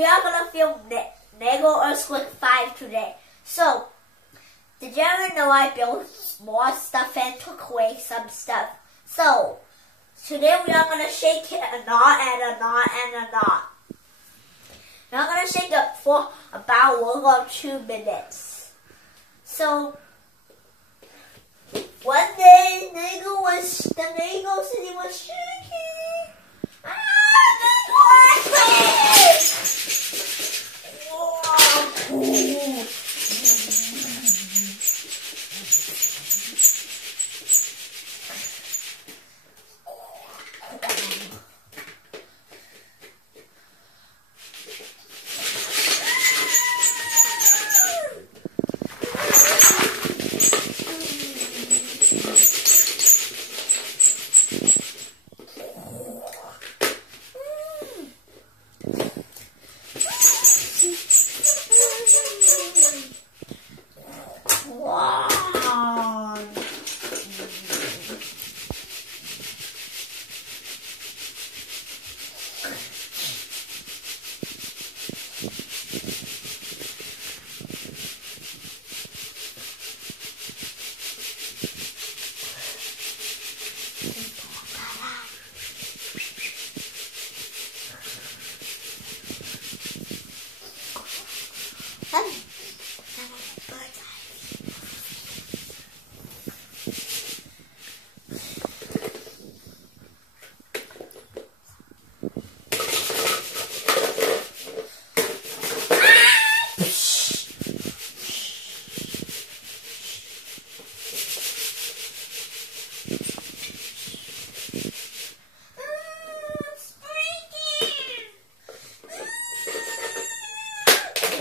we are gonna film Lego Earthquake 5 today. So, did you ever know I built more stuff and took away some stuff? So, today we are gonna shake it a knot and a knot and a knot. We're gonna shake it for about 1 or 2 minutes. So, one day the Lego city was shaking.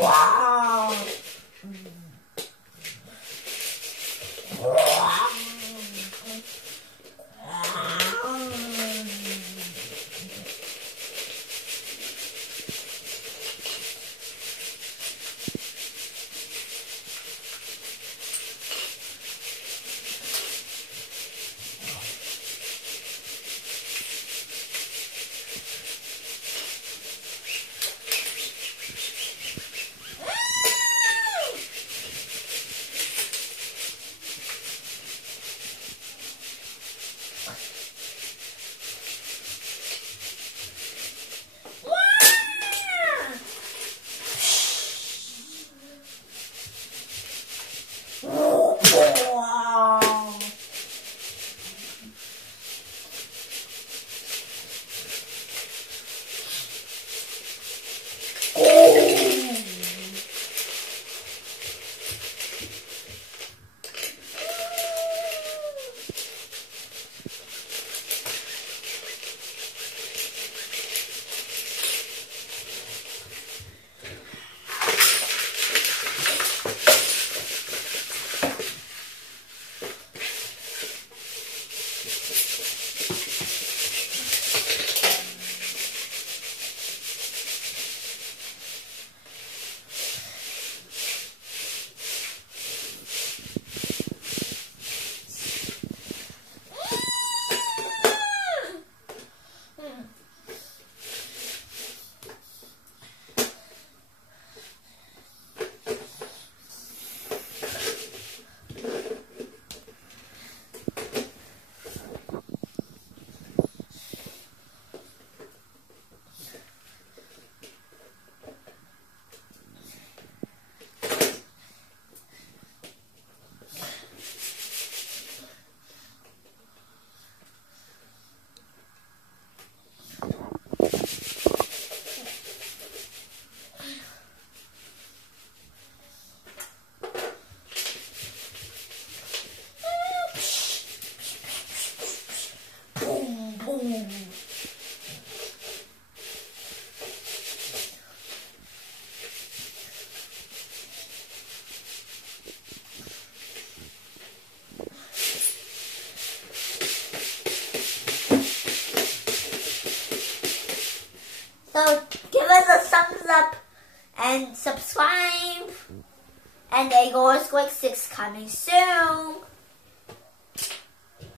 Wow. So give us a thumbs up and subscribe. And Lego Earthquake 6 coming soon.